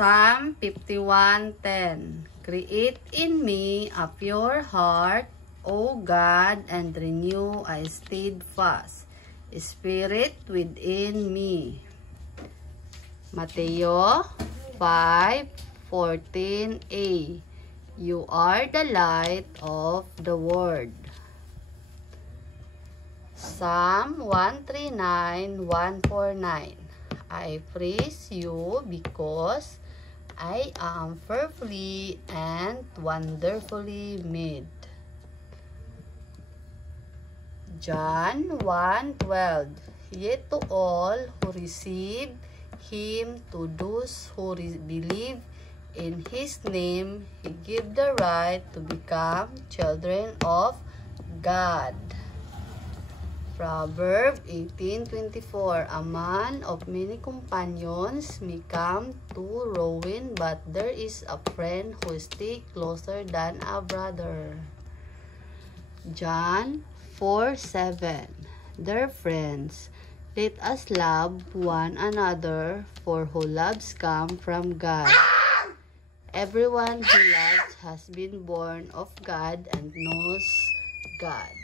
Psalm 51:10. Create in me a pure heart, O God, and renew a steadfast spirit within me. Mateo 5:14a. You are the light of the world. Psalm 139:149. I praise you because I am fearfully and wonderfully made. John 1:12. Yet to all who receive him, to those who believe in his name, he gave the right to become children of God. Proverbs 18:24. A man of many companions may come to ruin, but there is a friend who sticks closer than a brother. John 4:7. Dear friends, let us love one another, for who loves comes from God. Everyone who loves has been born of God and knows God.